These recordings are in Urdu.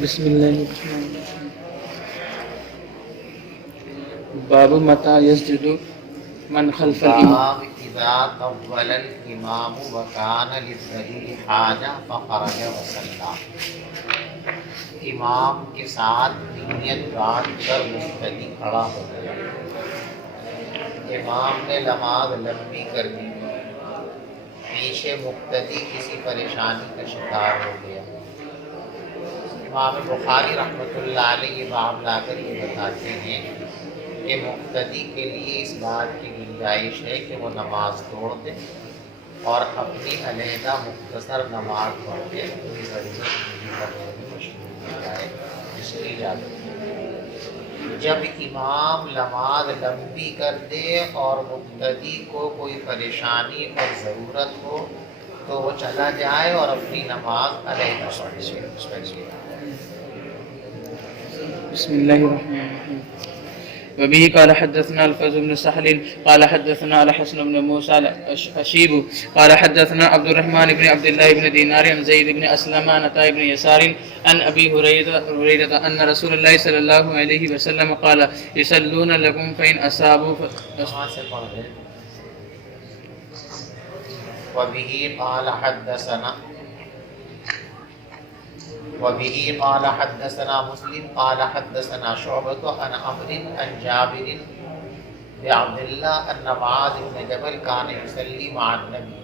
بسم اللہ الرحمن الرحیم باب متى يسجد من خلف الإمام باب اذا طول الامام وكان للدليل حاجہ فخرج وصلى. امام کے ساتھ نیت باندھ کر مقتدی کھڑا ہو گیا. امام نے نماز لمبی کر دی، پیچھے مقتدی کسی پریشانی کا شکار ہو گیا. امام بخاری رحمۃ اللہ علیہ یہ باب لا کر یہ بتاتے ہیں کہ مقتدی کے لیے اس بات کی گنجائش ہے کہ وہ نماز توڑ دے اور اپنی علیحدہ مختصر نماز پڑھ کے اپنی ضرورت پوری کرنے میں مشغول ہو جائے، اس کی اجازت ہے. جب امام نماز لمبی کر دے اور مقتدی کو کوئی پریشانی اور ضرورت ہو تو وہ چلا جائے اور اپنی نماز علیحدہ پڑھ لے. بسم الله الرحمن الرحيم وبه قال حدثنا الفضل بن سهل قال حدثنا الحسن بن موسى الأشيب قال حدثنا عبد الرحمن بن عبد الله بن دينار عن زيد بن أسلم عن عطاء بن يسار عن أبي هريرة أن رسول الله صلى الله عليه وسلم قال يصلون لكم فإن أصابوا وبه قال حدثنا مسلم قال حدثنا شعبة عن عمرو عن جابر بن عبد الله أن معاذ بن جبل كان يصلي مع النبي.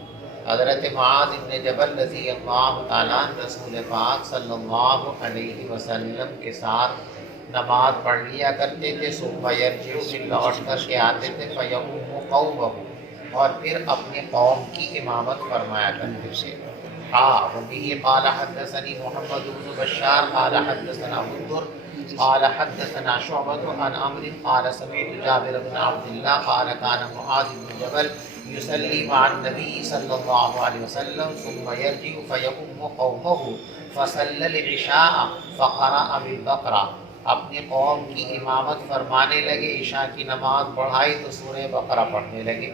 حضرت معاذ بن جبل رضی اللہ تعالیٰ رسول پاک صلی اللہ علیہ وسلم کے ساتھ نماز پڑھ لیا کرتے تھے. ثم يرجع، پھر لوٹ کر کے آتے تھے. فيؤم قومه، اور پھر اپنی قوم کی امامت فرمایا کرتے تھے. وبه قال حدثني محمد بن بشار قال حدثنا منذر قال حدثنا شعبة عن عمرو قال سمعت جابر بن عبد الله قال كان معاذ بن جبل يصلي مع النبي صلى الله عليه وسلم ثم يرجع فيؤم قومه فصلى العشاء فقرأ بالبقرة. اپنی قوم کی امامت فرمانے لگے، عشاء کی نماز پڑھائی تو سورہ بقرہ پڑھنے لگے.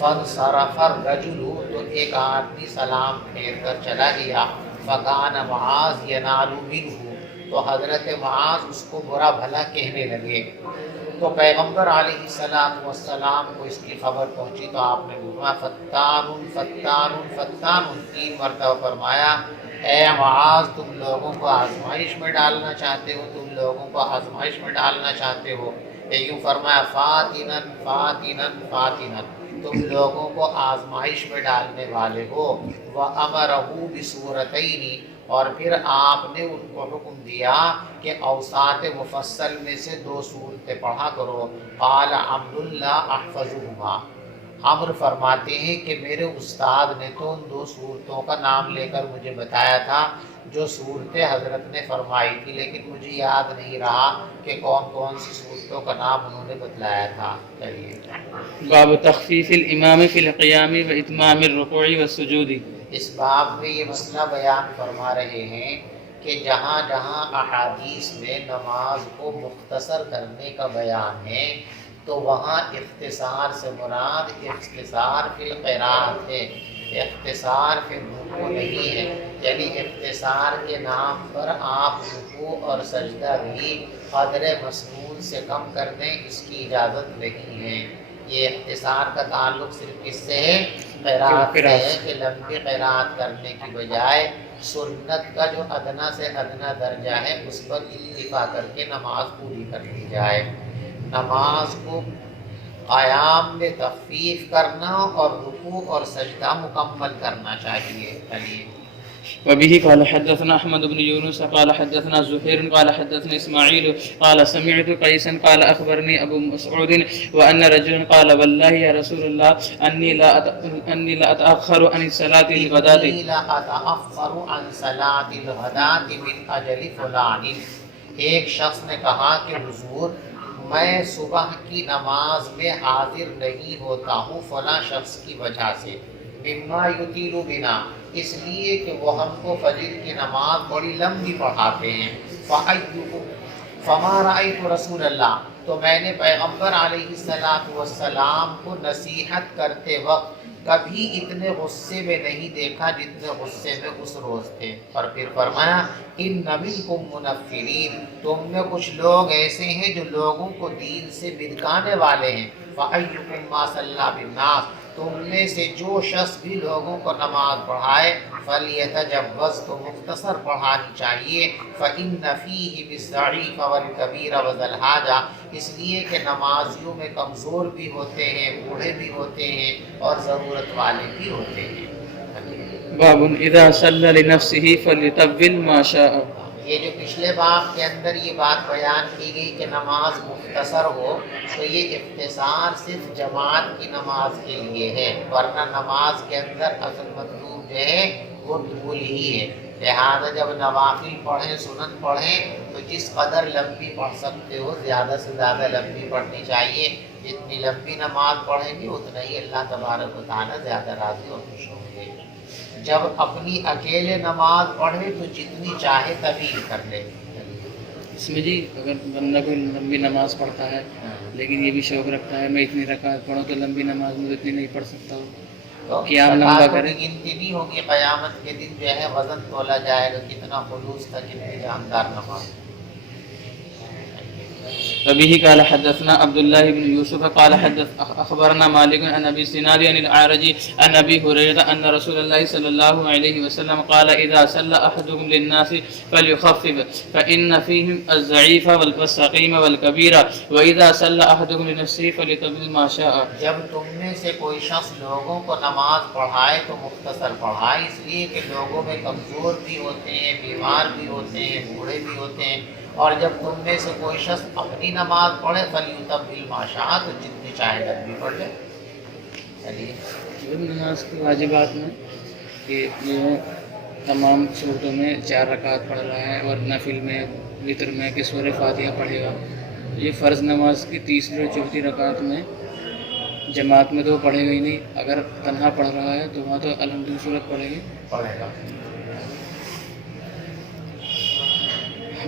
فانصرف الرجل، تو ایک آدمی سلام پھیر کر چلا گیا. فکان معاذ ینال منہ، تو حضرت معاذ اس کو برا بھلا کہنے لگے. تو پیغمبر علیہ السلام کو اس کی خبر پہنچی تو آپ نے فرمایا فتان فتان فتان، 3 مرتبہ فرمایا اے معاذ تم لوگوں کو آزمائش میں ڈالنا چاہتے ہو، تم لوگوں کو آزمائش میں ڈالنا چاہتے ہو. یوں فرمایا فاتنن فاتنن فاتنن، تم لوگوں کو آزمائش میں ڈالنے والے ہو. وَأَمَرَهُ بِسُورَتَيْنِ، اور پھر آپ نے ان کو حکم دیا کہ اوساط مفصل میں سے 2 سورتیں پڑھا کرو. قال عبد اللہ احفظهما، عمر فرماتے ہیں کہ میرے استاد نے تو ان 2 صورتوں کا نام لے کر مجھے بتایا تھا جو صورتیں حضرت نے فرمائی تھی، لیکن مجھے یاد نہیں رہا کہ کون کون سی صورتوں کا نام انہوں نے بتلایا تھا. چلیے. باب تخفيف الإمام في القيام وإتمام الركوع والسجود. اس باب میں یہ مسئلہ بیان فرما رہے ہیں کہ جہاں جہاں احادیث میں نماز کو مختصر کرنے کا بیان ہے تو وہاں اختصار سے مراد اختصار فی القراءت ہے، اختصار فی الرکوع نہیں ہے. یعنی اختصار کے نام پر آپ رکوع اور سجدہ بھی قدر مسنون سے کم کر دیں، اس کی اجازت نہیں ہے. یہ اختصار کا تعلق صرف کس سے ہے؟ قراءت سے ہے، کہ لمبی قراءت کرنے کی بجائے سنت کا جو ادنا سے ادنا درجہ ہے اس پر اکتفا کر کے نماز پوری کر لی جائے. نماز کو قیام میں تخفیف کرنا اور رکوع اور سجدہ مکمل کرنا چاہیے. علی. وبه قال حدثنا احمد بن يونس قال حدثنا زهير قال حدثنا اسماعيل قال سمعت قيسا قال اخبرني ابو مسعود وان رجلا قال والله يا رسول الله اني لا اتاخر عن صلاه الغداة من اجل فلان. ایک شخص نے کہا کہ حضور میں صبح کی نماز میں حاضر نہیں ہوتا ہوں فلاں شخص کی وجہ سے. مما یطیل بنا، اس لیے کہ وہ ہم کو فجر کی نماز بڑی لمبی پڑھاتے ہیں. فما رأیت رسول اللہ، تو میں نے پیغمبر علیہ السلام کو نصیحت کرتے وقت کبھی اتنے غصے میں نہیں دیکھا جتنے غصے میں اس روز تھے۔ اور پھر فرمایا ان منکم منفرین، تم میں کچھ لوگ ایسے ہیں جو لوگوں کو دین سے بدکانے والے ہیں۔ فَأَيُّكُمْ مَا صَلَّى بِالنَّاسِ، تم میں سے جو شخص بھی لوگوں کو نماز پڑھائے فَلْيَتَجَوَّزْ، تو مختصر پڑھانی چاہیے۔ فَإِنَّ فِيهِ بِالضَّعِيفَ وَالْكَبِيرَ وَذَا الْحَاجَةِ، اس لیے کہ نمازیوں میں کمزور بھی ہوتے ہیں، بوڑھے بھی ہوتے ہیں، اور ضرورت والے بھی ہوتے ہیں۔ باب اذا صلى لنفسه فليطول ما شاء۔ یہ جو پچھلے باب کے اندر یہ بات بیان کی گئی کہ نماز مختصر ہو، تو یہ اختصار صرف جماعت کی نماز کے لیے ہے، ورنہ نماز کے اندر اصل مطلوب جو ہے وہ طول ہی ہے۔ لہذا جب نوافل پڑھیں، سنن پڑھیں، تو جس قدر لمبی پڑھ سکتے ہو زیادہ سے زیادہ لمبی پڑھنی چاہیے۔ جتنی لمبی نماز پڑھیں گے اتنا ہی اللہ تبارک و تعالیٰ زیادہ راضی اور خوش ہوں گے۔ جب اپنی اکیلے نماز پڑھے تو جتنی چاہے طویل کر لے۔ اس میں جی اگر بندہ کوئی لمبی نماز پڑھتا ہے لیکن یہ بھی شوق رکھتا ہے میں اتنی رکعت پڑھوں تو لمبی نماز میں اتنی نہیں پڑھ سکتا ہوں، تو قیام لمبا کرے۔ گنتی نہیں ہوگی، قیامت کے دن جو ہے وزن تولا جائے گا کتنا خلوص تھا، کتنی جاندار نماز۔ وبه قال حدثنا عبد الله بن يوسف قال اخبرنا مالك عن ابي الزناد عن الاعرج عن ابي هريره ان رسول الله صلى الله عليه وسلم قال اذا صلى احدكم للناس فليخفف فان فيهم الضعيف والسقيم والكبير واذا صلى احدكم لنفسه فليطول ما شاء۔ جب تم میں سے کوئی شخص لوگوں کو نماز پڑھائے تو مختصر پڑھائے، اس لیے کہ لوگوں میں کمزور بھی ہوتے ہیں، بیمار بھی ہوتے ہیں، بوڑھے بھی ہوتے ہیں۔ اور جب تم میں سے کوئی شخص اپنی نماز پڑھے فَلْيُطَوِّلْ مَا شَاءَ، تو جتنی چاہے لمبی پڑھ لے۔ چلیے نماز کی واجبات میں کہ یہ تمام صورتوں میں 4 رکعت پڑھ رہا ہے اور نفل میں وتر میں کہ سورہ فاتحہ پڑھے گا۔ یہ فرض نماز کی 3 اور 4 رکعت میں جماعت میں تو پڑھے گا ہی نہیں، اگر تنہا پڑھ رہا ہے تو وہاں تو الحمدللہ صورت پڑھے گا۔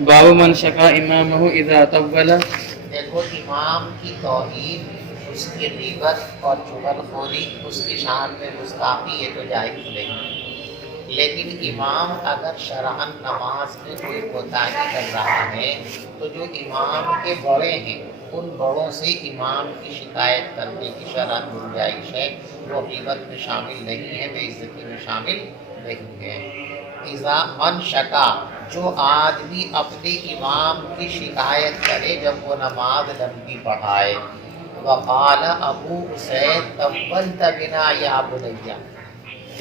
باب من شکا امامہ اذا طول۔ دیکھو امام کی توہین، اس کی غیبت اور چغل خوری اس کی شان میں گستاخی ہے تو جائز نہیں، لیکن امام اگر شرعاً نماز میں کوئی کوتاہی کر رہا ہے تو جو امام کے بڑے ہیں ان بڑوں سے امام کی شکایت کرنے کی شرعاً گنجائش ہے، وہ غیبت میں شامل نہیں ہے، بے عزتی میں شامل نہیں ہے۔ اذا من شکا، جو آدمی اپنے امام کی شکایت کرے جب وہ نماز لمبی پڑھائے، وقال ابو اسید طولت بنا یا بنیا،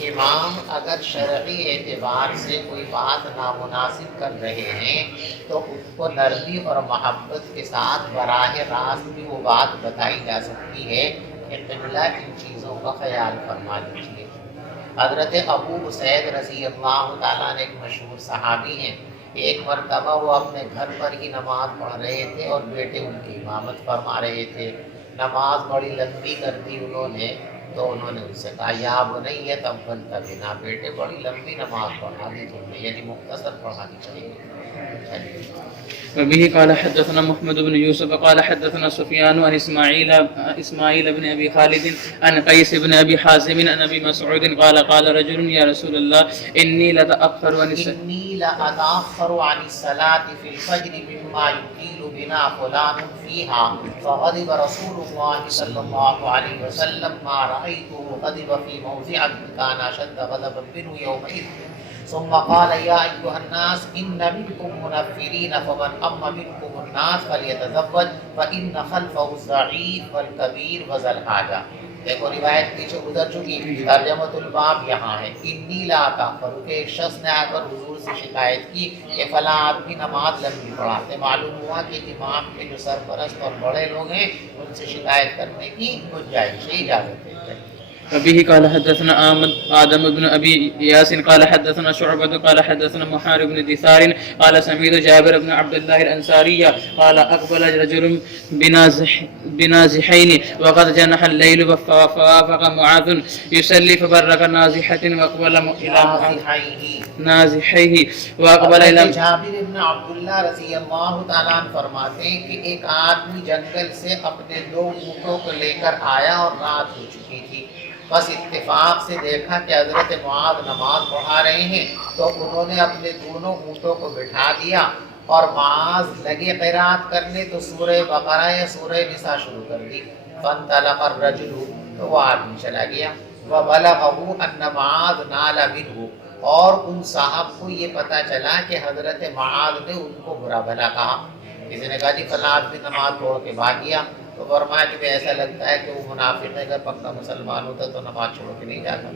امام اگر شرعی اعتبار سے کوئی بات نامناسب کر رہے ہیں تو اس کو نرمی اور محبت کے ساتھ براہ راست بھی وہ بات بتائی جا سکتی ہے کہ قبلہ ان چیزوں کا خیال فرما لیجیے۔ حضرت ابو اسید رضی اللہ تعالیٰ نے ایک مشہور صحابی ہیں، ایک مرتبہ وہ اپنے گھر پر ہی نماز پڑھ رہے تھے اور بیٹے ان کی امامت فرما رہے تھے۔ نماز بڑی لمبی کر دی انہوں نے، تو انہوں نے ان سے کہا یا بنیۃ طولت بنا، بیٹے بڑی لمبی نماز پڑھا دی تم نے، یعنی مختصر پڑھانی چاہیے۔ وبه قال حدثنا محمد بن يوسف قال حدثنا سفيان عن اسماعيل بن ابي خالد عن قيس بن ابي حازم عن ابي مسعود قال قال رجل يا رسول الله اني لاتاخر عن الصلاه في الفجر مما يطيل بنا فلان فيها فغضب رسول الله صلى الله عليه وسلم ما رايته غضب في موضع كان اشد غضبا منه يومئذ ثم قال يا أيها الناس إن منكم منفرين فمن أما منكم الناس فليتزوج فإن خلفه الضعيف والكبير وذا الحاجة۔ دیکھو روایت پیچھے گزر چکی، ترجمۃ الباب یہاں ہے۔ انی لا تأخر، کہ ایک شخص نے آ کر حضور سے شکایت کی کہ فلاں آدمی نماز لمبی پڑھاتے، معلوم ہوا کہ امام کے جو سرپرست اور بڑے لوگ ہیں ان سے شکایت کرنے کی گنجائش ہے، اجازت ہے۔ وبه قال حدثنا آدم بن أبي إياس قال حدثنا شعبة قال حدثنا محارب بن دثار قال سمعت جابر بن عبد الله الأنصاري قال أقبل رجل بنازحين وقد جنح الليل فوافق معاذ يصلي فبرك نازحة وأقبل إلى نازحيه وأقبل إلى جابر بن عبداللہ رضی اللہ تعالیٰ عنہ فرماتے ہیں کہ ایک آدمی جنگل سے اپنے 2 اونٹوں کو لے کر آیا اور رات ہو چکی تھی، بس اتفاق سے دیکھا کہ حضرت معاذ نماز پڑھا رہے ہیں تو انہوں نے اپنے دونوں اونٹوں کو بٹھا دیا اور معاذ لگے قرات کرنے تو سورہ بقرہ یا سورہ نساء شروع کر دی۔ فانطلق الرجل، تو وہ آدمی چلا گیا، وبلغه ان معاذ نال منه، اور ان صاحب کو یہ پتہ چلا کہ حضرت معاذ نے ان کو برا بھلا کہا۔ کسی نے کہا جی فلاں آدمی نماز چھوڑ کے بھاگ گیا، تو فرمایا کہ ایسا لگتا ہے کہ وہ منافق ہے، اگر پکا مسلمان ہوتا تو نماز چھوڑ کے نہیں جاتا۔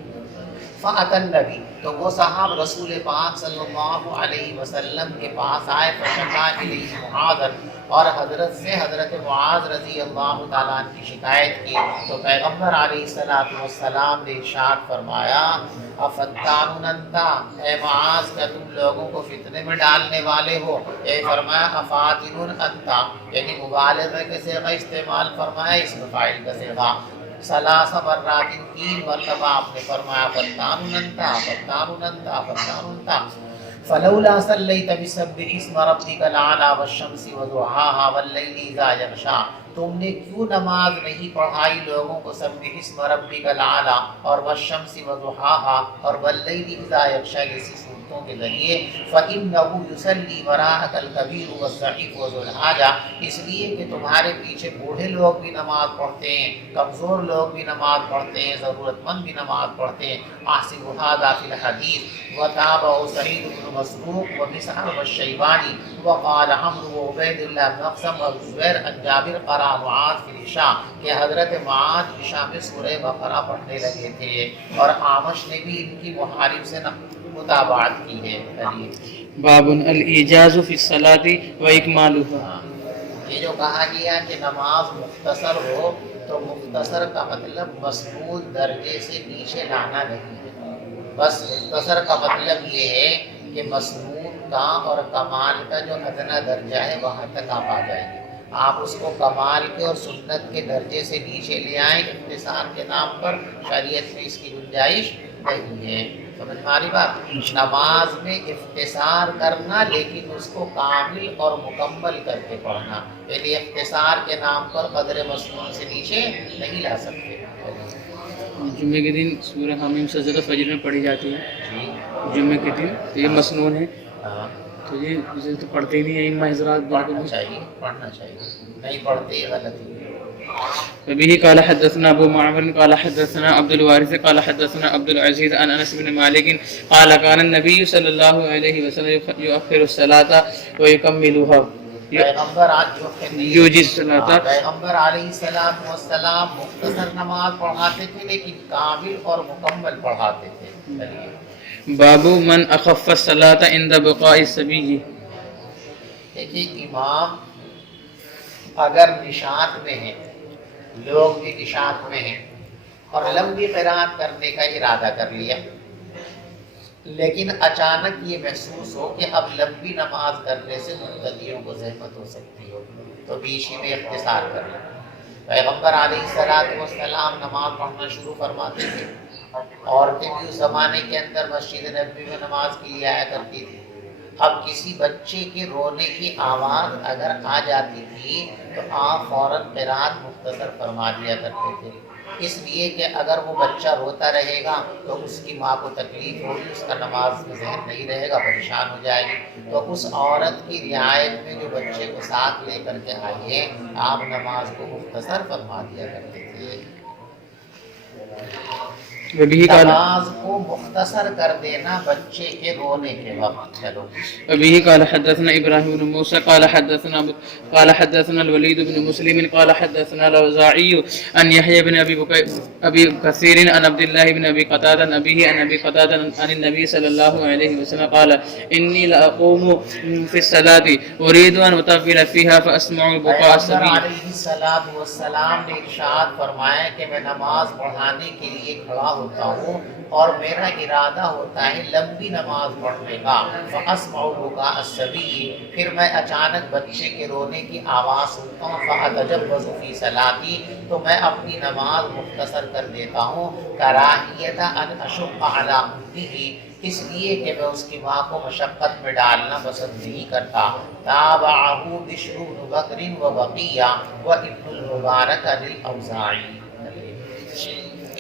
فَأَتَى النَّبِيُّ، تو وہ صاحب رسول پاک صلی اللہ علیہ وسلم کے پاس آئے، فشکا الیہ معاذ، اور حضرت سے حضرت معاذ رضی اللہ تعالیٰ عنہ کی شکایت کی، تو پیغمبر علیہ السلام نے ارشاد فرمایا افتان انتا، اے معاذ کیا تم لوگوں کو فتنے میں ڈالنے والے ہو؟ اے فرمایا افاتن انتا، یعنی مبالغہ کے صیغہ استعمال فرمایا، اسم فاعل کا صیغہ، ثلاث مرات، 3 مرتبہ آپ نے فرمایا فتان انتا فتان انتا فتان انتا۔ فلولا صلیت بسبح اسم ربک الاعلی والشمس وضحاها واللیل اذا یغشی، تم نے کیوں نماز نہیں پڑھائی لوگوں کو سبح اسم ربک الاعلی اور والشمس وضحاها اور واللیل اذا یغشی جیسی صورتوں کے ذریعے؟ فإنه يصلي وراءك الكبير والضعيف وذو الحاجة، اس لیے کہ تمہارے پیچھے بوڑھے لوگ بھی نماز پڑھتے ہیں، کمزور لوگ بھی نماز پڑھتے ہیں، ضرورت مند بھی نماز پڑھتے ہیں۔ احسب هذا في الحديث وتابعه سعيد بن مسروق ومسعر والشيباني وقال عمرو وعبيد الله بن اقسم والزبير عن جابر قرأ معاذ في العشاء، کہ حضرت معاذ عشاء میں سورہ بقرہ پڑھنے لگے تھے، اور اعمش نے بھی ان کی محارب سے متابعت کی ہے۔ باب الایجاز فی الصلاة و اکمالها، یہ جو کہا گیا کہ نماز مختصر ہو، تو مختصر کا مطلب مسنون درجے سے نیچے لانا نہیں ہے، بس مختصر کا مطلب یہ ہے کہ مسنون کا اور کمال کا جو ادنا درجہ ہے وہاں تک آپ آ جائیں گے۔ آپ اس کو کمال کے اور سنت کے درجے سے نیچے لے آئیں، اختصار کے نام پر شریعت میں اس کی گنجائش نہیں ہے۔ سمجھ میں آ رہی بات؟ نماز میں اختصار کرنا، لیکن اس کو کامل اور مکمل کر کے پڑھنا، یعنی اختصار کے نام پر قدر مسنون سے نیچے نہیں لا سکتے۔ جمعے کے دن سورہ حمیم سجدہ فجر میں پڑھی جاتی ہے، جی جمعے کے دن یہ مسنون ہے، ہاں، تو یہ اسے تو پڑھتے ہی نہیں ہیں ائمہ حضرات بالکل پڑھنا بھی۔ چاہیے، پڑھنا چاہیے، نہیں پڑھتے یہ غلطی ہے۔ وبه قال حدثنا ابو معمر قال حدثنا عبد الوارث قال حدثنا عبد العزيز عن انس بن مالك قال كان النبي صلى الله عليه وسلم يؤخر الصلاه ويكملها پیغمبر یوجز الصلاۃ، پیغمبر علیہ السلام مختصر نماز پڑھاتے تھے لیکن کامل اور مکمل پڑھاتے تھے۔ باب من اخف الصلاة عند بقاء الصبي، دیکھیے امام اگر نشاط میں ہیں، لوگ بھی نشاط میں ہیں، اور لمبی قرات کرنے کا ارادہ کر لیا، لیکن اچانک یہ محسوس ہو کہ اب لمبی نماز کرنے سے مقتدیوں کو زحمت ہو سکتی ہو، تو بیچ ہی میں اختصار کر لیں۔ پیغمبر علیہ السلام نماز پڑھنا شروع فرماتے تھے، عورتیں بھی اس زمانے کے اندر مسجد نبوی میں نماز کے لیے آیا کرتی تھی۔ اب کسی بچے کے رونے کی آواز اگر آ جاتی تھی تو آپ فوراً قرات مختصر فرما دیا کرتے تھے، اس لیے کہ اگر وہ بچہ روتا رہے گا تو اس کی ماں کو تکلیف ہوگی، اس کا نماز میں ذہن نہیں رہے گا، پریشان ہو جائے گی۔ تو اس عورت کی رعایت میں جو بچے کو ساتھ لے کر کے آئیے، آپ نماز کو مختصر فرما دیا کرتے تھے۔ نماز کو مختصر کر دینا بچے کے رونے کے وقت۔ چلو وبه قال حدثنا ابراهيم بن موسى قال حدثنا الوليد بن مسلم قال حدثنا الاوزاعي عن يحيى بن ابي كثير عن عبد الله بن ابي قتادة عن ابيه عن ابي قتادة عن النبي صلى الله عليه وسلم قال اني لاقوم في الصلاه اريد ان اطول فيها فاسمع البكاء الصبي۔ علیہ السلام نے ارشاد فرمایا کہ میں نماز پڑھانے کے لیے کھڑا ہوتا ہوں اور میرا ارادہ ہوتا ہے لمبی نماز پڑھنے کا، فاسمع البکاء الصبی، پھر میں اچانک بچے کے رونے کی آواز سنتا ہوں، فاتجوز فی صلاتی، تو میں اپنی نماز مختصر کر دیتا ہوں، کراہیت ان اشق علی امہ، اس لیے کہ میں اس کی ماں کو مشقت میں ڈالنا پسند نہیں کرتا۔ تابعہ بشر بن بکر و بقیہ و ابن المبارک للاوزاعی۔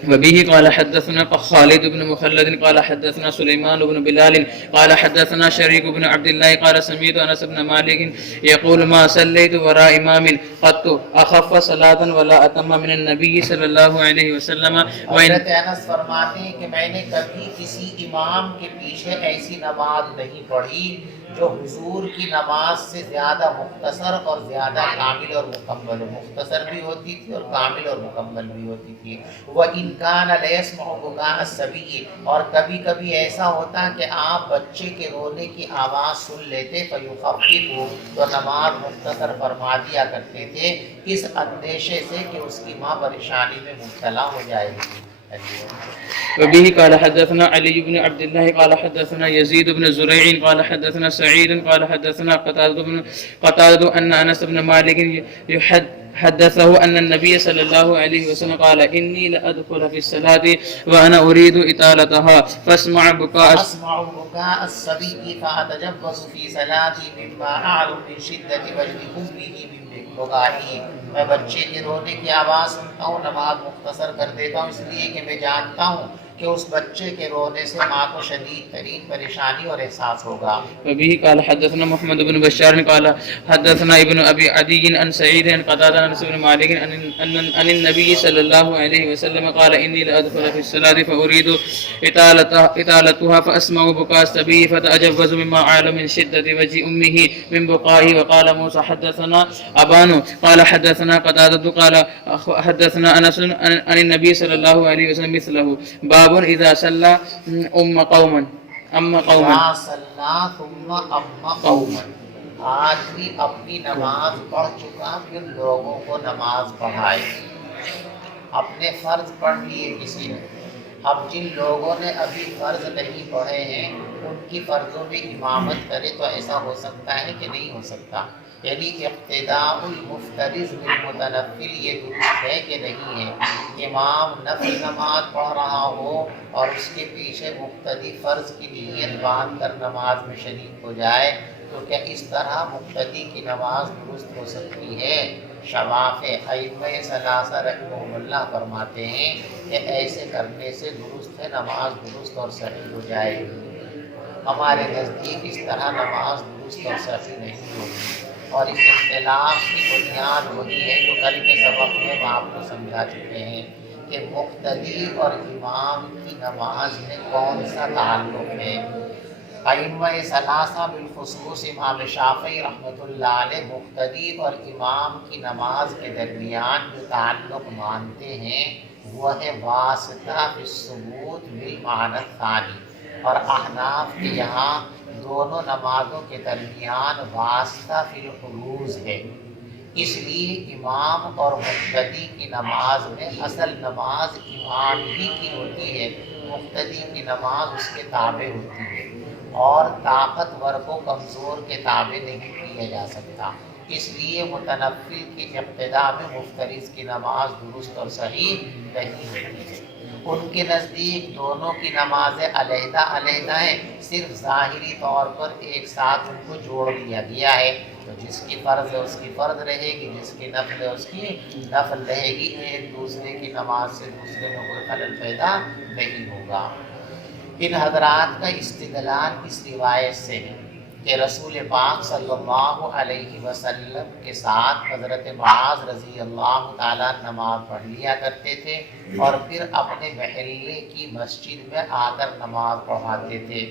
وبه قال حدثنا خالد بن مخلد قال حدثنا سليمان بن بلال قال حدثنا شريك بن عبد الله قال سمعت انس بن مالك يقول ما صليت وراء امام قط اخف صلاه ولا اتم من النبي صلى الله عليه وسلم حضرت انس فرماتے ہیں کہ میں نے کبھی کسی امام کے پیچھے ایسی نماز نہیں پڑھی جو حضور کی نماز سے زیادہ مختصر اور زیادہ کامل اور مکمل ہو. مختصر بھی ہوتی تھی اور کامل اور مکمل بھی ہوتی تھی. وَإِنْ كَانَ لَيَسْمَعُ بُكَاءَ الصَّبِيِّ اور کبھی کبھی ایسا ہوتا کہ آپ بچے کے رونے کی آواز سن لیتے فَيُخَفِّفُ تو نماز مختصر فرما دیا کرتے تھے اس اندیشے سے کہ اس کی ماں پریشانی میں مبتلا ہو جائے گی. وبه قال حدثنا علي بن عبد الله قال حدثنا يزيد بن زريع قال حدثنا سعيد قال حدثنا قتادة أن أنس بن مالك حدثه أن النبي صلى الله عليه وسلم قال إني لأدخل في الصلاة وأنا أريد إطالتها فاسمع بكاء الصبي فأتجبس في صلاتي مما أعلم من شدة وجد أمه من بكائه. میں بچے کے رونے کی آواز سنتا ہوں نماز مختصر کر دیتا ہوں اس لیے کہ میں جانتا ہوں کہ اس بچے کے رونے سے ماں کو شدید ترین پریشانی اور احساس ہوگا. وبه قال حدثنا محمد بن بشار قال حدثنا ابن ابي عدي عن سعيد عن قتادة عن انس بن مالك عن النبي صلى الله عليه وسلم قال اني لادخل في الصلاه فاريد اطالتها فاسمع بكاء الصبي فتعجبز مما اعلم من شده وجه امه من بكائه. وقال موسى حدثنا ابان قال حدثنا قتادة قال حدثنا انس عن النبي صلى الله عليه وسلم مثله باب اذا صلى قوما آدمی اپنی نماز پڑھ چکا پھر لوگوں کو نماز پڑھائے. اپنے فرض پڑھ لیے کسی نے, اب جن لوگوں نے ابھی فرض نہیں پڑھے ہیں ان کی فرضوں میں امامت کرے تو ایسا ہو سکتا ہے کہ نہیں ہو سکتا؟ یعنی اقتداء المفترض بالمتنفل یہ درست ہے کہ نہیں ہے؟ امام نفل نماز پڑھ رہا ہو اور اس کے پیچھے مقتدی فرض کی نیت باندھ کر نماز میں شریک ہو جائے تو کیا اس طرح مقتدی کی نماز درست ہو سکتی ہے؟ شماف ائمہ ثلاثہ رحمہم اللہ فرماتے ہیں کہ ایسے کرنے سے درست ہے, نماز درست اور صحیح ہو جائے گی. ہمارے نزدیک اس طرح نماز درست اور صحیح نہیں ہوگی, اور اس اختلاف کی بنیاد وہی ہے جو کل کے سبق میں ہم آپ کو سمجھا چکے ہیں کہ مقتدی اور امام کی نماز میں کون سا تعلق ہے. ائمہ ثلاثہ بالخصوص امام شافعی رحمۃ اللہ علیہ مقتدی اور امام کی نماز کے درمیان جو تعلق مانتے ہیں وہ ہے واسطہ فی الثبوت بالمعنی الثانی, اور احناف کے یہاں دونوں نمازوں کے درمیان واسطہ فی الحروز ہے. اس لیے امام اور مقتدی کی نماز میں اصل نماز امام ہی کی ہوتی ہے, مقتدی کی نماز اس کے تابع ہوتی ہے, اور طاقتور کو کمزور کے تابع نہیں کیا جا سکتا. اس لیے متنفل کی ابتداء میں مفترض کی نماز درست اور صحیح نہیں ہوتی ہے. ان کے نزدیک دونوں کی نمازیں علیحدہ علیحدہ ہیں, صرف ظاہری طور پر ایک ساتھ ان کو جوڑ دیا گیا ہے. تو جس کی فرض ہے اس کی فرض رہے گی, جس کی نفل ہے اس کی نفل رہے گی. ایک دوسرے کی نماز سے دوسرے میں کوئی خلل پیدا نہیں ہوگا. ان حضرات کا استدلال اس روایت سے ہے کہ رسول پاک صلی اللہ علیہ وسلم کے ساتھ حضرت معاذ رضی اللہ تعالیٰ نماز پڑھ لیا کرتے تھے اور پھر اپنے محلے کی مسجد میں آ کر نماز پڑھاتے تھے.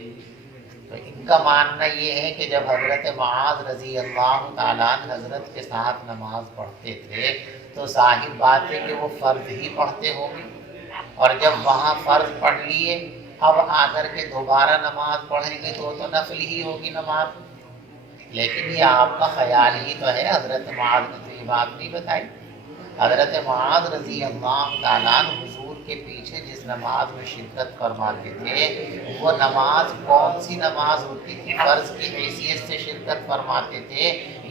تو ان کا ماننا یہ ہے کہ جب حضرت معاذ رضی اللہ تعالیٰ حضرت کے ساتھ نماز پڑھتے تھے تو ظاہر بات ہے کہ وہ فرض ہی پڑھتے ہوں گے, اور جب وہاں فرض پڑھ لیے اب آ کر کے دوبارہ نماز پڑھیں گے تو نفل ہی ہوگی نماز. لیکن یہ آپ کا خیال ہی تو ہے, حضرت معاذ نے تو یہ بات نہیں بتائی. حضرت معاذ رضی اللہ تعالیٰ حضور کے پیچھے جس نماز میں شرکت فرماتے تھے وہ نماز کون سی نماز ہوتی تھی؟ فرض کی حیثیت سے شرکت فرماتے تھے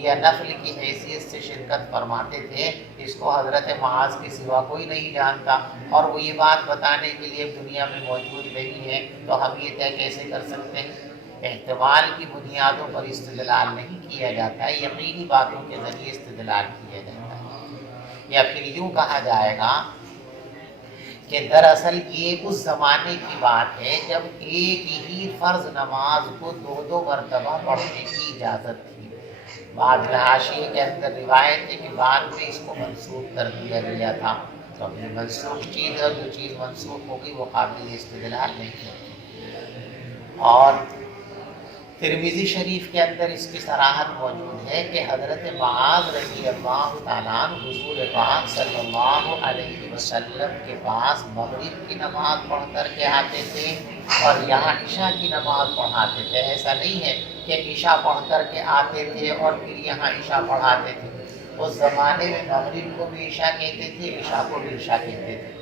یا نفل کی حیثیت سے شرکت فرماتے تھے؟ اس کو حضرت معاذ کے سوا کوئی نہیں جانتا, اور وہ یہ بات بتانے کے لیے دنیا میں موجود نہیں ہے. تو ہم یہ طے کیسے کر سکتے ہیں؟ احتمال کی بنیادوں پر استدلال نہیں کیا جاتا ہے, یقینی باتوں کے ذریعے استدلال کیا جاتا ہے. یا پھر یوں کہا جائے گا کہ دراصل یہ اس زمانے کی بات ہے جب ایک ہی فرض نماز کو 2 مرتبہ پڑھنے کی اجازت تھی. بعد میں حاشیے کے اندر روایت ہے کہ بعد میں اس کو منسوخ کر دیا گیا تھا. تو اپنی منسوخ چیز ہے، جو چیز منسوخ ہوگی وہ قابل استدلال نہیں ہوتی. اور ترمذی شریف کے اندر اس کی صراحت موجود ہے کہ حضرت معاذ رضی اللہ تعالیٰ عنہ حضور پاک صلی اللہ علیہ وسلم کے پاس مغرب کی نماز پڑھ کر کے آتے تھے اور یہاں عشاء کی نماز پڑھاتے تھے. ایسا نہیں ہے کہ عشاء پڑھ کر کے آتے تھے اور پھر یہاں عشاء پڑھاتے تھے. اس زمانے میں مغرب کو بھی عشاء کہتے تھے، عشاء کو بھی عشاء کہتے تھے.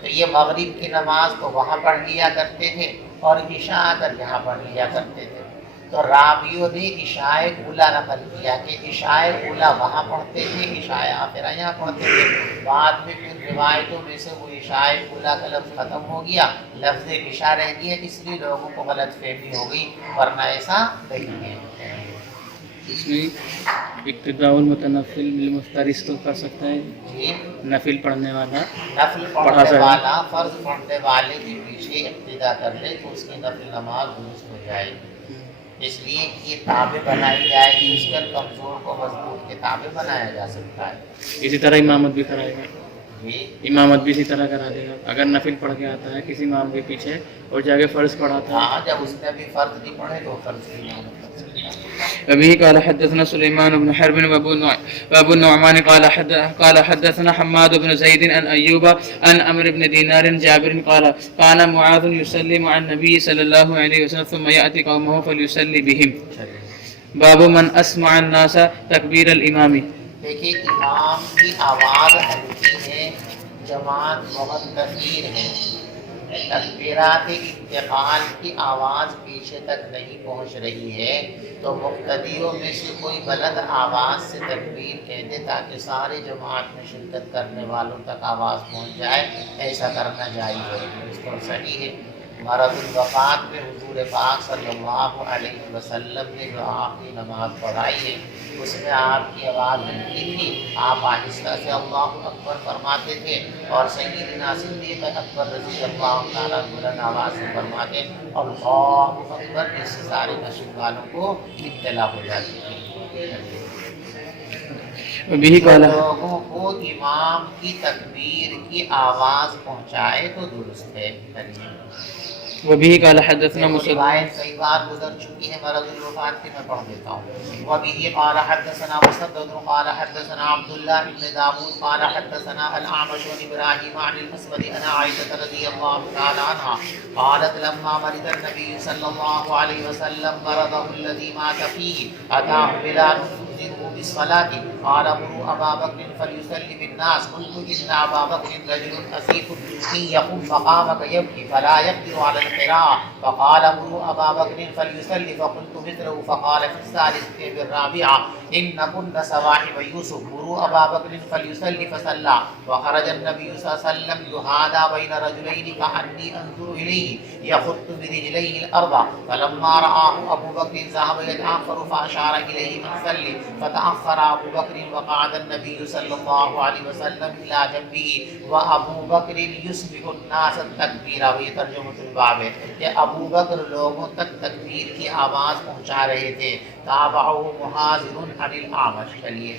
تو یہ مغرب کی نماز تو وہاں پڑھ لیا کرتے تھے اور عشاء آ کر یہاں پڑھ لیا کرتے تھے. تو راویوں نے عشاء اولا نقل کیا کہ عشاء اولا وہاں پڑھتے تھے، عشاء آخرہ یہاں پڑھتے تھے. بعد میں پھر روایتوں میں سے وہ عشاء اولا کا لفظ ختم ہو گیا، لفظ عشاء رہ گیا، اس لیے لوگوں کو غلط فہمی ہو گئی، ورنہ ایسا نہیں ہے. اس میں ابتداء المتنفل بالمفترض تو کر سکتا ہے جی، نفل پڑھنے والا، نفل پڑھنے والا فرض پڑھنے والے کے پیچھے ابتدا کر لے تو اس کی نفل نماز درست ہو جائے گی. اس لیے یہ تابع بنائی جائے گی، اس کے کمزور کو مضبوط کے تابع بنایا جا سکتا ہے. اسی طرح امامت بھی کرائے گا، جی، امامت بھی اسی طرح کرا دے گا. اگر نفل پڑھ کے آتا ہے کسی امام کے پیچھے اور جا کے فرض پڑھاتا ہے، ہاں، جب اس نے بھی فرض نہیں پڑھے تو فرض کی امامت کر سکتا ہے. وبه قال حدثنا سليمان بن حرب وابو النعمان قال حدثنا حماد بن زيد عن أيوب عن عمرو بن دينار جابر قال كان معاذ يصلي مع النبي صلى الله عليه وسلم ثم يأتي قومه فليصلي بهم. باب من أسمع الناس تكبير الإمام. دیکھیے، امام کی آواز ہلکی ہے، جماعت بہت کثیر ہے، تکبیرات انتقال کی آواز پیچھے تک نہیں پہنچ رہی ہے، تو مقتدیوں میں سے کوئی بلند آواز سے تکبیر کہہ دے تاکہ سارے جماعت میں شرکت کرنے والوں تک آواز پہنچ جائے. ایسا کرنا جائز ہے، درست اور صحیح ہے. مرض الوفات میں حضور پاک صلی اللہ علیہ وسلم نے جو آخری نماز پڑھائی ہے اس میں آپ کی آواز ہلکی تھی، آپ آہستہ سے اللہ اکبر فرماتے تھے اور سیدنا صدیق اکبر رضی اللہ تعالیٰ بلند آواز سے فرماتے اللہ اکبر، اس سے سارے نشین والوں کو اطلاع ہو جاتی تھی. لوگوں کو امام کی تکبیر کی آواز پہنچائے تو درست ہے. وبه قال حدثنا مسدد. روایت کئی بار گزر چکی ہے مرض الوفات کی، میں پڑھ دیتا ہوں. وبه قال حدثنا مسدد قال حدثنا عبد الله بن داود قال حدثنا الأعمش عن إبراهيم عن الأسود عن عائشة رضي الله تعالى عنها قالت لما مرض النبي صلى الله عليه وسلم مرضه الذي مات فيه أتاه بلال يؤذنه بالصلاة قال مروا أبا بكر فليصلي بالناس. قلت إن أبا بكر رجل أسيف إن يقم مقامك يبكي فلا يقدر على القراءة فقال مروا أبا بكر فليصلي فقلت مثله فقال في الثالثة بالرابعة إن كن سواحب يوسف مروا أبا بكر فليصلي فصلى. وخرج النبي صلى الله عليه وسلم يهادى بين رجلين كأني أنظر إليه يخط برجليه الأرض فلما رآه أبو بكر ذهب يتأخر فأشار إليه أن صلي فتأخر أبو بكر وقعد النبي صلى الله عليه وسلم إلى جنبه وأبو بكر يسبح الناس التكبير. وهي ترجمة الباب ہے کہ ابو بکر لوگوں تک تکبیر کی آواز پہنچا رہے تھے. تابعه محاذر عن الأعمش. چلیے،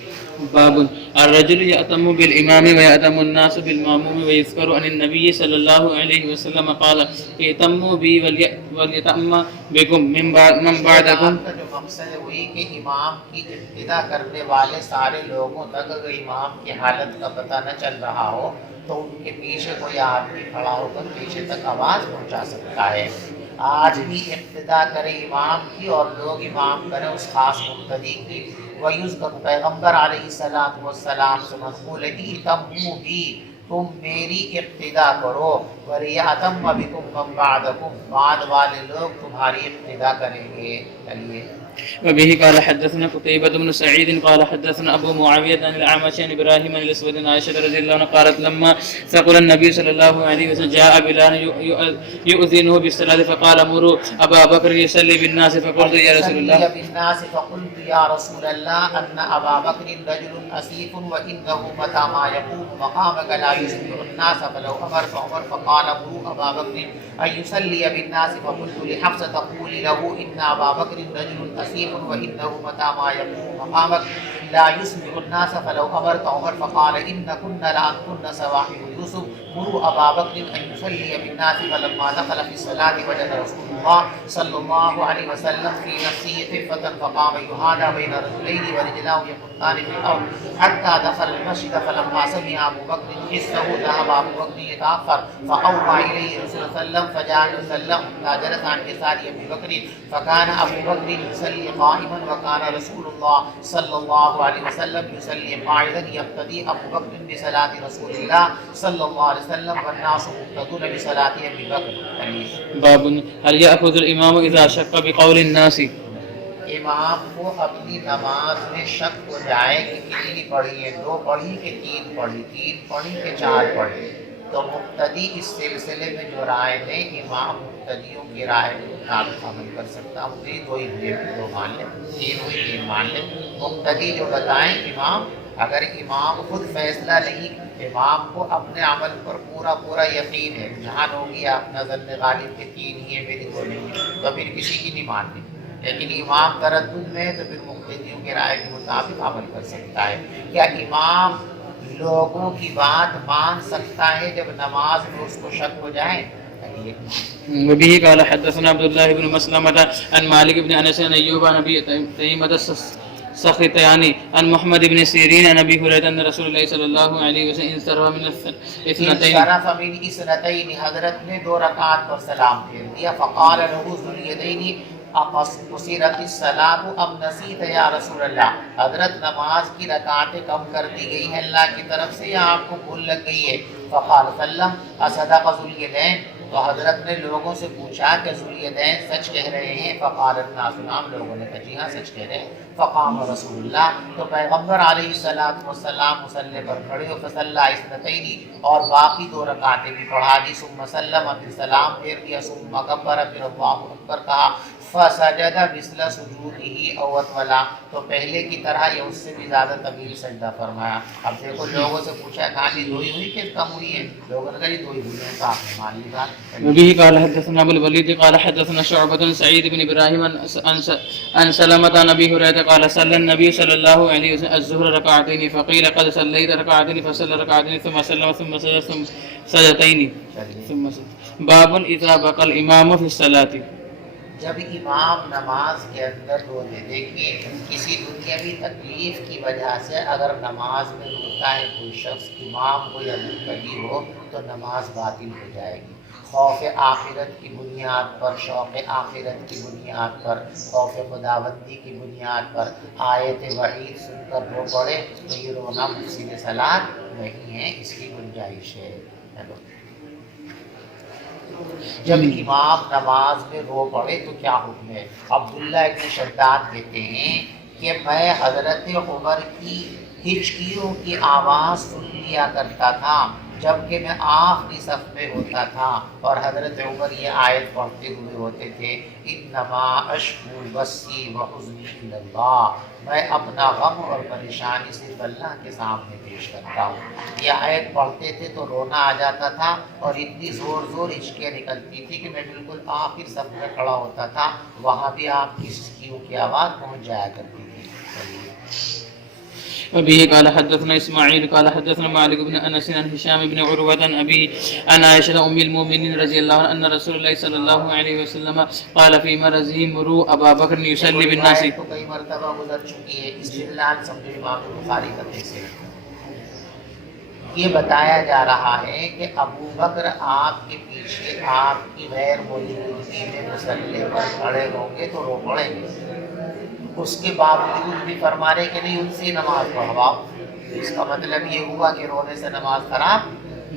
باب الرجل يأتم بالإمام ويأتم الناس بالمأموم ويذكر عن النبي صلى الله عليه وسلم قال ائتموا بي وليتأم بكم من بعدكم. جو مقصد ہوئی کہ امام کی ابتدا کرنے والے سارے لوگوں تک اگر امام کی حالت کا پتہ نہ چل رہا ہو تو ان کے پیچھے کوئی آدمی کھڑا ہو کر پیچھے تک آواز پہنچا سکتا ہے. آج بھی ابتدا کرے امام کی اور لوگ امام کریں اس خاص مقتدی کی. وَيُذْكَرُ پیغمبر علیہ الصلوٰۃ والسلام سے منقول ہے کہ اتموا بی، تم میری ابتدا کرو، وَلْيَأْتَمَّ بِكُم مَّن بَعْدَكُم، بعد والے لوگ تمہاری ابتدا کریں گے. چلیے. وبه قال حدثنا قتيبة بن سعيد قال حدثنا أبو معاوية عن الأعمش عن إبراهيم عن الأسود عن عائشة رضي الله عنها قالت لما ثقل النبي صلى الله عليه وسلم جاء بلال يؤذنه بالصلاة فقال مروا أبا بكر يصلي بالناس فقلت يا رسول الله فقلت يا رسول الله أن أبا بكر رجل أسيف وإنه متى ما يقوم مقامك لا يسمع الناس فلو أمرت عمر فقال مروا أبا بكر أن يصلي بالناس فقلت لحفصة قولي له إن أبا بكر رجل أسيف وإنه متى ما يقوم مقامك لا يسمع الناس فلو أمرت عمر فقال إن كنا لأنتن سواحب يوسف مروا أبا بكر أن يصلي بالناس فلما دخل في الصلاة وجد رسول الله صلى الله عليه وسلم في نفسه خفة فقام يهادى بين رجلين ورجلاه يقطان في الأرض حتى دخل المسجد فلما سمع أبو بكر حسه ذهب أبو بكر يتأخر فأوحى إليه رسول الله صلى الله عليه وسلم فجعل يسلم حتى جلس عن يسار أبي بكر فكان أبو بكر يصلي قائما وكان رسول الله صلى الله عليه وسلم يصلي قاعدا يقتدي أبو بكر بصلاة رسول الله صلى الله عليه وسلم والناس مقتدون بصلاة أبي بكر. باب هل يأخذ الإمام إذا شك بقول الناس؟ امام کو اپنی نماز میں شک ہو جائے کہ کتنی پڑھی ہے، 2 پڑھی کہ 3 پڑھی، 3 پڑھی کہ 4 پڑھی، تو مقتدی اس سلسلے میں جو رائے دیں امام مقتدیوں کی رائے کے مطابق عمل کر سکتا ہوں. 2 ہوئی 2 مان لیں، 3 ہوئی 3 مان لیں. مقتدی جو بتائیں امام، اگر امام خود فیصلہ نہیں، امام کو اپنے عمل پر پورا یقین ہے، جہاں ہوگی آپ نظر میں غالب کے 3 ہی ہے میری 2 نہیں ہے، تو پھر کسی کی نہیں ماننی. لیکن امام تردد میں تو پھر مقتدیوں کی رائے کے مطابق عمل کر سکتا ہے. کیا امام لوگوں کی بات مان سکتا ہے جب نماز میں اس کو شک ہو جائے؟ وبه قال حدثنا عبد الله بن مسلمة عن مالك بن انس عن ايوب عن ابي تيمة السختياني عن محمد بن سيرين عن ابي هريرة ان رسول الله صلى الله عليه وسلم انصرف من اثنتين حضرت نے 2 رکعات پر سلام پھیر دیا. فقال له ذو اليدين قصرت الصلاة ام نسیت یا رسول اللہ، حضرت نماز کی رکعتیں کم کر دی گئی ہیں اللہ کی طرف سے یا آپ کو بھول لگ گئی ہے؟ فقال وسلم اصدق ذو الیدین، تو حضرت نے لوگوں سے پوچھا کہ ذو الیدین سچ کہہ رہے ہیں؟ فقال الناس نعم، لوگوں نے کہا جی ہاں سچ کہہ رہے ہیں. فقام رسول اللہ، تو پیغمبر علیہ السلام مصلی پر کھڑے ہو فصلی اثنتین، اور باقی 2 رکعتیں بھی پڑھا دی. ثم سلم، پھر سلام پھیر دیا. ثم کبر، پھر اللہ اکبر کہا. فسجد مثل سجودہ او اطولا، تو پہلے کی طرح یا اس سے بھی زیادہ طویل سجدہ فرمایا. اب دیکھو لوگوں سے پوچھا کہاں جی 2 ہی ہوئی کہ کم ہوئی ہے؟ لوگوں نے کہا جی 2 ہی ہوئی ہیں. تو آپ نے مان لی بات. وبه قال حدثنا ابو الوليد قال حدثنا شعبة عن سعيد بن ابراهيم عن سلمة عن ابي هريرة قال صلى النبي صلى الله عليه وسلم الظهر ركعتين فقيل قد صليت ركعتين فصلى ركعتين ثم سلم ثم سجد ثم سجدتين ثم سجد. باب اذا بقى الامام في الصلاة، جب امام نماز کے اندر رونے، دیکھیے کسی دنیاوی تکلیف کی وجہ سے اگر نماز میں روتا ہے کوئی شخص، امام ہو یا مقتدی ہو، تو نماز باطل ہو جائے گی. خوف آخرت کی بنیاد پر، شوق آخرت کی بنیاد پر، خوف خداوندی کی بنیاد پر آیت وعید سن کر رو پڑے تو یہ رونا مفسد صلاۃ نہیں ہے، اس کی گنجائش ہے. جب امام نماز میں رو پڑے تو کیا حکم ہے؟ عبداللہ ابن شداد کہتے ہیں کہ میں حضرت عمر کی ہچکیوں کی آواز سن لیا کرتا تھا جبکہ میں آخری صف میں ہوتا تھا، اور حضرت عمر یہ آیت پڑھتے ہوئے ہوتے تھے انما اشکو بثی وحزنی الی اللہ، میں اپنا غم اور پریشانی صرف اللہ کے سامنے پیش کرتا ہوں. یہ آیت پڑھتے تھے تو رونا آ جاتا تھا اور اتنی زور ہچکیاں نکلتی تھی کہ میں بالکل آخر صف میں کھڑا ہوتا تھا، وہاں بھی آپ کی ہچکیوں کی آواز پہنچ جایا کرتی تھی. وبه قال حدثنا اسماعيل قال حدثنا مالك بن انس عن هشام بن عروة عن ابي عن عائشة ام المؤمنين رضي الله عنها ان رسول الله صلى الله عليه وسلم قال في مرضه مروا ابا بكر يصلي بالناس. تو کئی مرتبہ گزر چکی ہے، استدلال سمجھو امام بخاری کرنے سے یہ بتایا جا رہا ہے کہ ابو بکر آپ کے پیچھے آپ کی غیر موجودگی میں مصلی پر کھڑے ہوں گے تو رو پڑیں گے، اس کے باوجود بھی فرما رہے کہ نہیں ان سے نماز پڑھواؤ. اس کا مطلب یہ ہوا کہ رونے سے نماز خراب،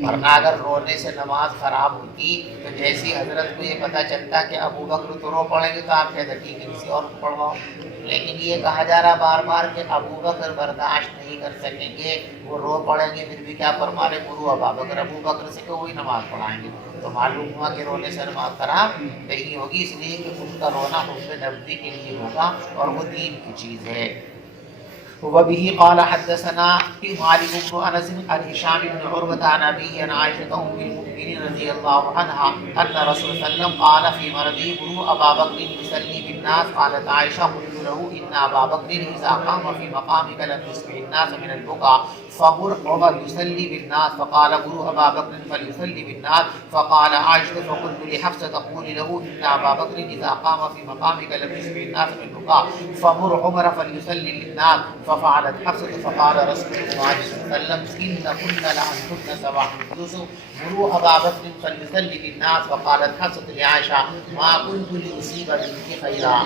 ورنہ اگر رونے سے نماز خراب ہوتی تو جیسی حضرت کو یہ پتہ چلتا کہ ابو بکر تو رو پڑیں گے تو آپ کہتے ٹھیک ہے کسی اور کو پڑھواؤ. لیکن یہ کہا جا رہا بار بار کہ ابو بکر برداشت نہیں کر سکیں گے، وہ رو پڑیں گے، پھر بھی کیا فرما رہے مرو ابا بکر، ابو بکر سے کہ وہی نماز پڑھائیں گے. تو معلوم ہوا کہ رونے سے نماز خراب نہیں ہوگی، اس لیے کہ ان کا رونا حکم نبوی کے لیے ہوگا اور وہ دین کی چیز ہے. وبه قال حدثنا مالك بن انس عن هشام بن عروة عن ابيه عن عائشة ام المؤمنين رضي الله عنها ان رسول الله صلى الله عليه وسلم قال في مرضه مروا ابا بكر يصلي بالناس. قالت عائشة قلت له ان ابا بكر اذا قام في مقامك لم يسمع الناس من البكاء فمر عمر يصلي بالناس. فقال مروا ابا بكر فليصلي بالناس. فقال عائشة فقلت لحفصة تقول له ان ابا بكر اذا قام في مقامك لم يسمع الناس من البكاء فمر عمر فليصلي للناس. ففعلت حفصة. فقال رسول الله صلى الله عليه وسلم إنكن لأنتن سواء يوسف مروا أبا بكر فليصلي بالناس. فقالت حفصة لعائشة ما كنت لأصيب منك خيرا.